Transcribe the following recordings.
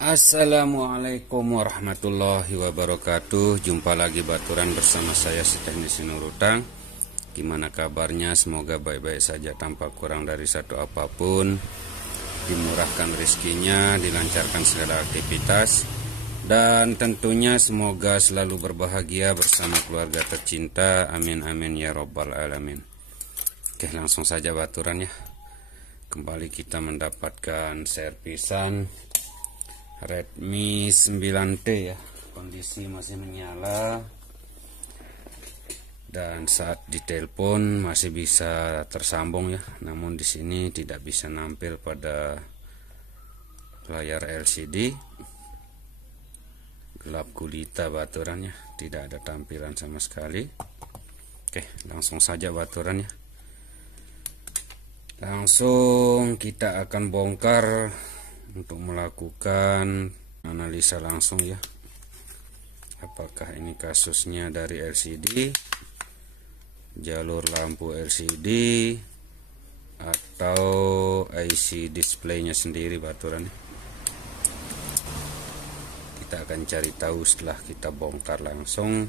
Assalamualaikum warahmatullahi wabarakatuh. Jumpa lagi baturan bersama saya si Teknisi Nurutang. Gimana kabarnya? Semoga baik-baik saja tanpa kurang dari satu apapun. Dimurahkan rezekinya, dilancarkan segala aktivitas, dan tentunya semoga selalu berbahagia bersama keluarga tercinta. Amin amin ya robbal alamin. Oke, langsung saja baturan ya. Kembali kita mendapatkan servisan Redmi 9T ya, kondisi masih menyala dan saat ditelepon masih bisa tersambung ya, namun di sini tidak bisa nampil pada layar LCD, gelap gulita baturannya, tidak ada tampilan sama sekali. Oke, langsung saja baturannya, langsung kita akan bongkar untuk melakukan analisa langsung ya, apakah ini kasusnya dari LCD, jalur lampu LCD, atau IC displaynya sendiri baturannya. Kita akan cari tahu setelah kita bongkar langsung.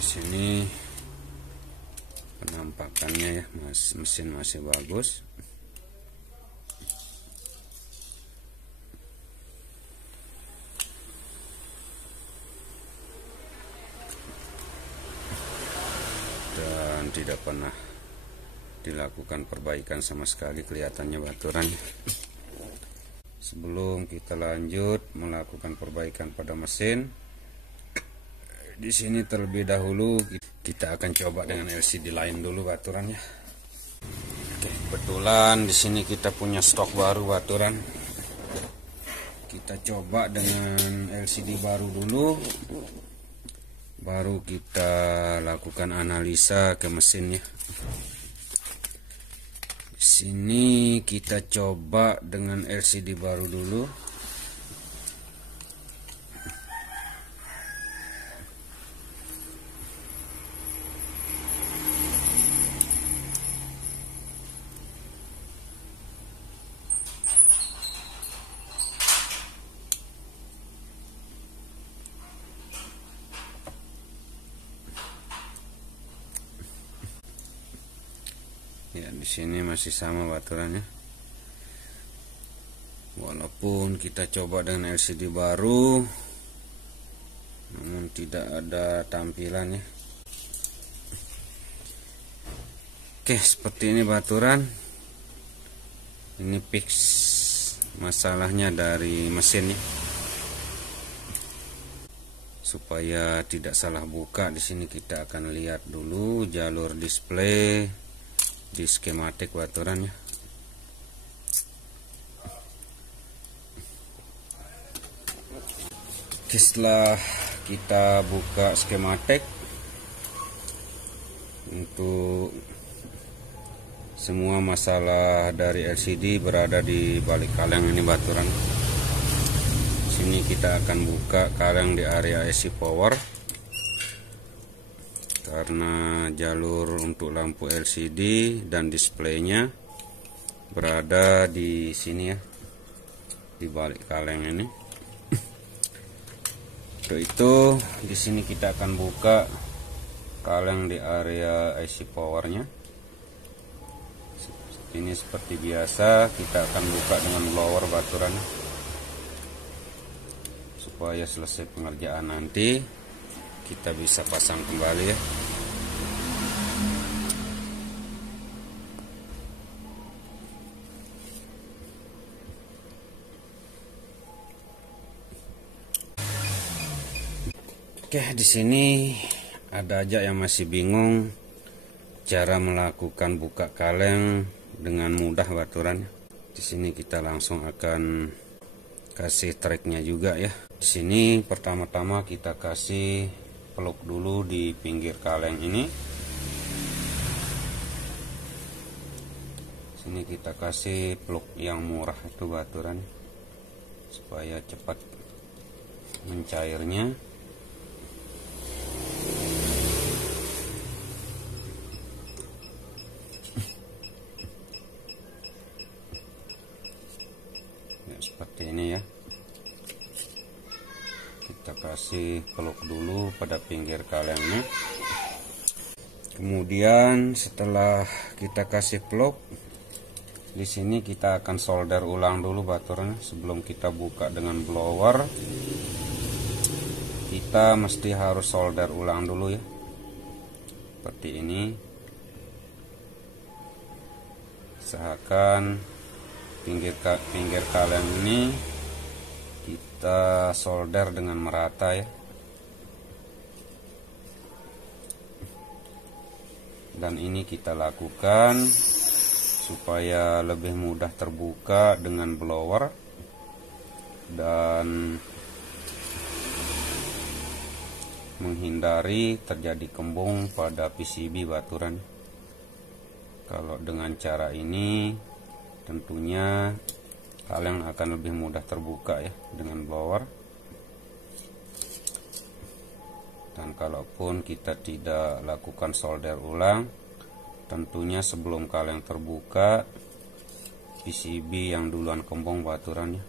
Di sini penampakannya ya, mesin masih bagus. Dan tidak pernah dilakukan perbaikan sama sekali kelihatannya baturan. Sebelum kita lanjut melakukan perbaikan pada mesin, di sini terlebih dahulu kita akan coba dengan LCD lain dulu baturannya. Oke, kebetulan di sini kita punya stok baru baturan. Kita coba dengan LCD baru dulu, baru kita lakukan analisa ke mesinnya. Di sini kita coba dengan LCD baru dulu. Ya, di sini masih sama baturannya. Walaupun kita coba dengan LCD baru, namun tidak ada tampilan ya. Oke, seperti ini baturan. Ini fix masalahnya dari mesin ya. Supaya tidak salah buka, di sini kita akan lihat dulu jalur display di skematik baturannya. Setelah kita buka skematik, untuk semua masalah dari LCD berada di balik kaleng ini baturan. Sini kita akan buka kaleng di area IC power, karena jalur untuk lampu LCD dan displaynya berada di sini ya, di balik kaleng ini. Untuk itu di sini kita akan buka kaleng di area IC powernya. Ini seperti biasa kita akan buka dengan blower baturan, supaya selesai pengerjaan nanti kita bisa pasang kembali ya. Oke, di sini ada aja yang masih bingung cara melakukan buka kaleng dengan mudah baturan. Di sini kita langsung akan kasih treknya juga ya. Di sini pertama-tama kita kasih peluk dulu di pinggir kaleng ini. Sini kita kasih peluk yang murah itu baturan, supaya cepat mencairnya. Ya, seperti ini ya. Kita kasih peluk dulu pada pinggir kalengnya. Kemudian setelah kita kasih peluk, di sini kita akan solder ulang dulu baturannya. Sebelum kita buka dengan blower, kita mesti harus solder ulang dulu ya. Seperti ini. Usahakan pinggir kaleng ini kita solder dengan merata ya. Dan ini kita lakukan supaya lebih mudah terbuka dengan blower dan menghindari terjadi kembung pada PCB baturan. Kalau dengan cara ini tentunya kaleng akan lebih mudah terbuka ya dengan blower. Dan kalaupun kita tidak lakukan solder ulang, tentunya sebelum kaleng terbuka, PCB yang duluan kembung baturannya.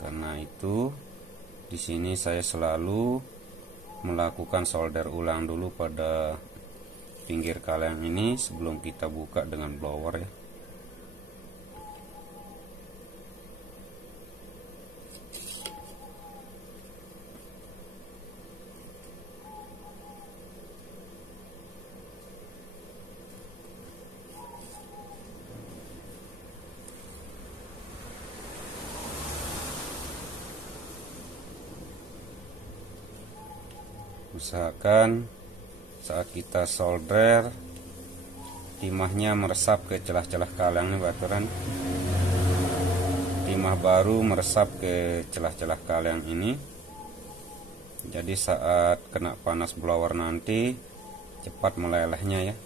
Karena itu, di sini saya selalu melakukan solder ulang dulu pada pinggir kaleng ini sebelum kita buka dengan blower ya. Usahakan saat kita solder timahnya meresap ke celah-celah kaleng baturan. Timah baru meresap ke celah-celah kaleng ini. Jadi saat kena panas blower nanti cepat melelehnya ya.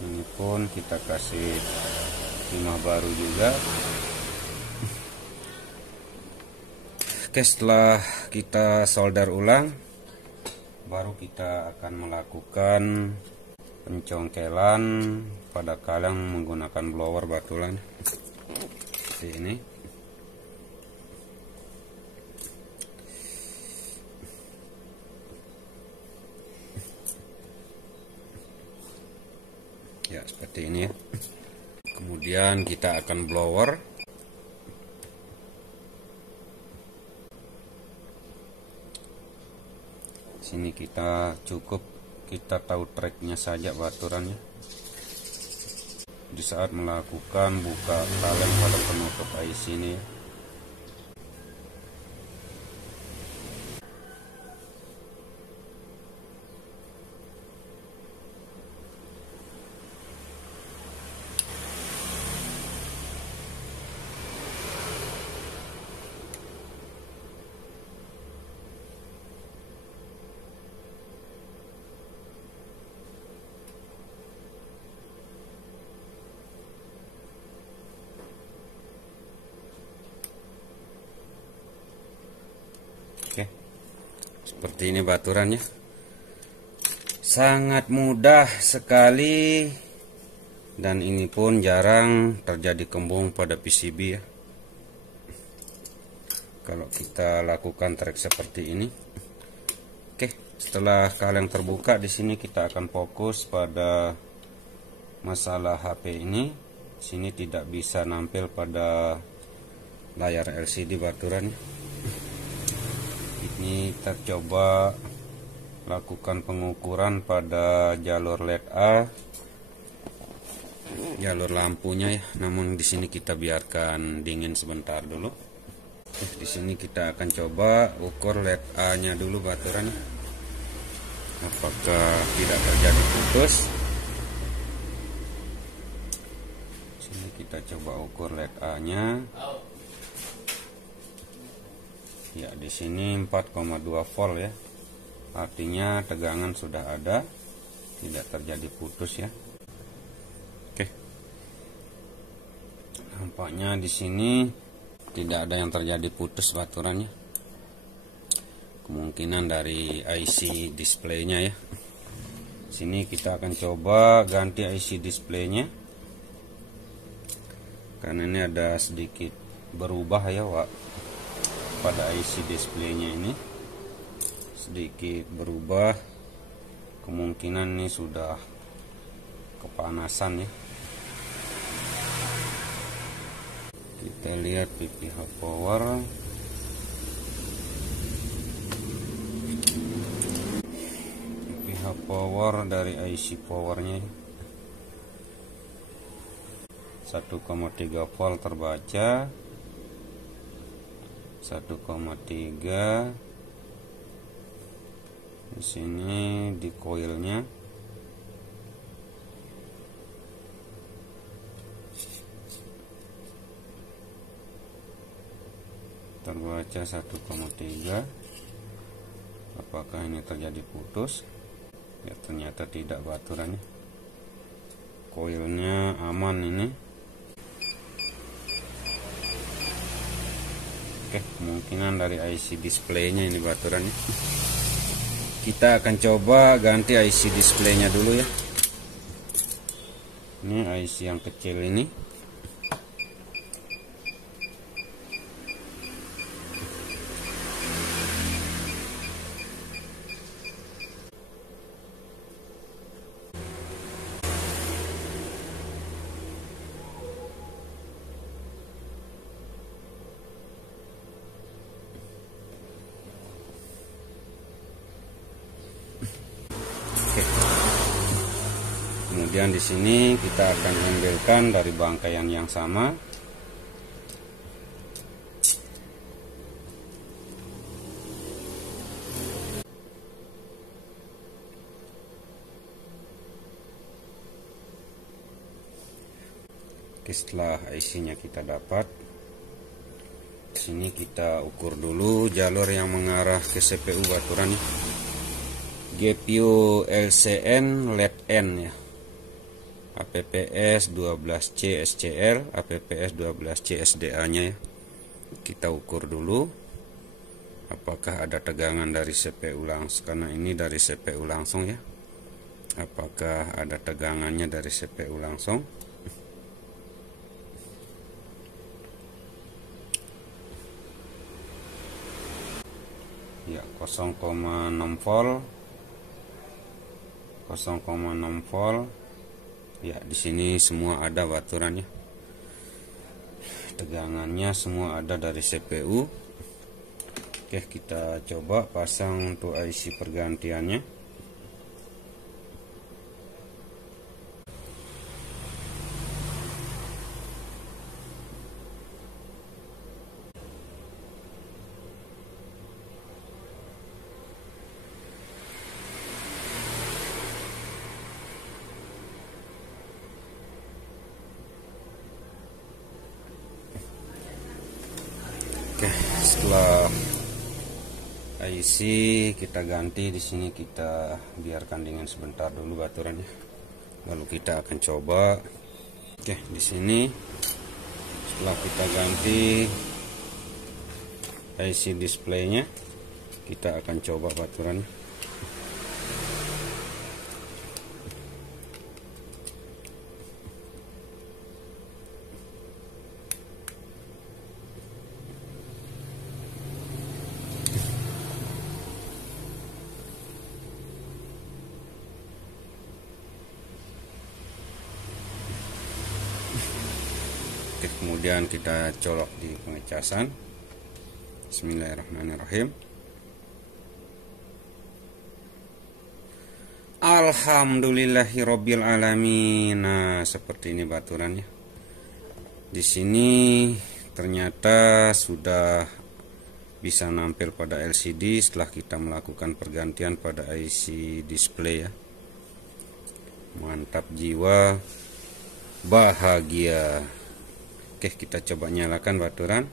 Ini pun kita kasih timah baru juga. Oke, setelah kita solder ulang, baru kita akan melakukan pencongkelan pada kaleng menggunakan blower baturan seperti ini. Ya, seperti ini ya. Kemudian kita akan blower. Sini kita tahu tracknya saja baturannya. Di saat melakukan buka kaleng pada penutup IC ini ya. Oke, seperti ini baturannya. Sangat mudah sekali, dan ini pun jarang terjadi kembung pada PCB ya. Kalau kita lakukan trik seperti ini. Oke, setelah kaleng terbuka, di sini kita akan fokus pada masalah HP ini. Sini tidak bisa nampil pada layar LCD baturannya. Ini kita coba lakukan pengukuran pada jalur LED A, jalur lampunya ya. Namun di sini kita biarkan dingin sebentar dulu. Di sini kita akan coba ukur LED A-nya dulu baturan. Apakah tidak terjadi putus? Sini kita coba ukur LED A-nya. Ya, di sini 4,2 volt ya. Artinya tegangan sudah ada, tidak terjadi putus ya. Oke. Nampaknya di sini tidak ada yang terjadi putus baturannya. Kemungkinan dari IC displaynya ya. Sini kita akan coba ganti IC displaynya. Karena ini ada sedikit berubah ya, Wak. Pada IC displaynya ini sedikit berubah, kemungkinan ini sudah kepanasan ya. Kita lihat PPH power. PPH power dari IC powernya 1,3 volt terbaca, 1,3. Di sini di koilnya terbaca 1,3. Apakah ini terjadi putus? Ya, ternyata tidak baturannya. Koilnya aman ini. Oke, kemungkinan dari IC displaynya ini baturannya. Kita akan coba ganti IC displaynya dulu ya. Ini IC yang kecil ini. Kemudian di sini kita akan ambilkan dari bangkaian yang sama. Oke, setelah IC-nya kita dapat, di sini kita ukur dulu jalur yang mengarah ke CPU baturan. GPU LCN LED N ya. APPS 12C SCR, APPS 12C SDA nya ya. Kita ukur dulu apakah ada tegangan dari CPU langsung, karena ini dari CPU langsung ya. Apakah ada tegangannya dari CPU langsung? Ya, 0,6 volt. 0,6 volt. Ya, di sini semua ada baturannya. Tegangannya semua ada dari CPU. Oke, kita coba pasang untuk IC pergantiannya. Oke, setelah IC kita ganti, di sini kita biarkan dingin sebentar dulu baturannya. Lalu kita akan coba. Oke, di sini setelah kita ganti IC displaynya, kita akan coba baturannya. Oke, kemudian kita colok di pengecasan. Bismillahirrahmanirrahim. Alhamdulillahirabbil alamin. Nah, seperti ini baturannya. Di sini ternyata sudah bisa nampil pada LCD setelah kita melakukan pergantian pada IC display ya. Mantap jiwa, bahagia. Oke, kita coba nyalakan baturan.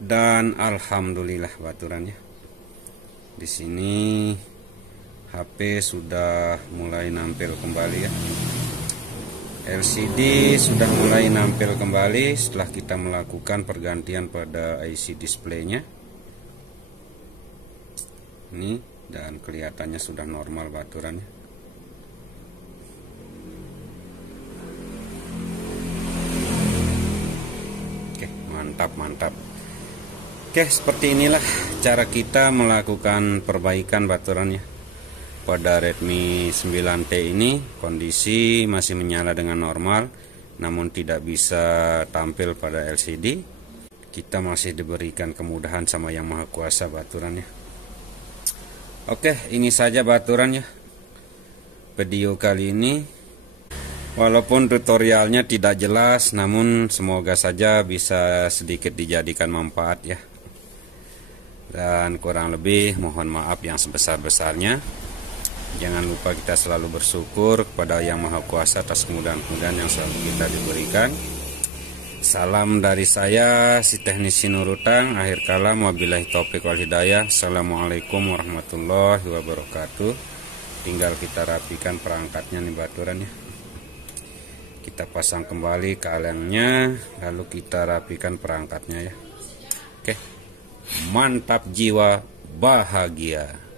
Dan alhamdulillah baturannya. Di sini HP sudah mulai nampil kembali ya. LCD sudah mulai nampil kembali setelah kita melakukan pergantian pada IC displaynya. Ini dan kelihatannya sudah normal baturannya. Oke, mantap. Oke, seperti inilah cara kita melakukan perbaikan baturannya. Pada Redmi 9T ini kondisi masih menyala dengan normal, namun tidak bisa tampil pada LCD. Kita masih diberikan kemudahan sama Yang Maha Kuasa baturannya. Oke, ini saja baturannya. Video kali ini, walaupun tutorialnya tidak jelas, namun semoga saja bisa sedikit dijadikan manfaat ya. Dan kurang lebih mohon maaf yang sebesar-besarnya. Jangan lupa kita selalu bersyukur kepada Yang Maha Kuasa atas kemudahan-kemudahan yang selalu kita diberikan. Salam dari saya, si teknisi Nurutang. Akhir kalam, wabillahi taufiq wal hidayah. Assalamualaikum warahmatullahi wabarakatuh. Tinggal kita rapikan perangkatnya nih baturannya. Kita pasang kembali kalengnya, lalu kita rapikan perangkatnya ya. Oke. Mantap jiwa, bahagia.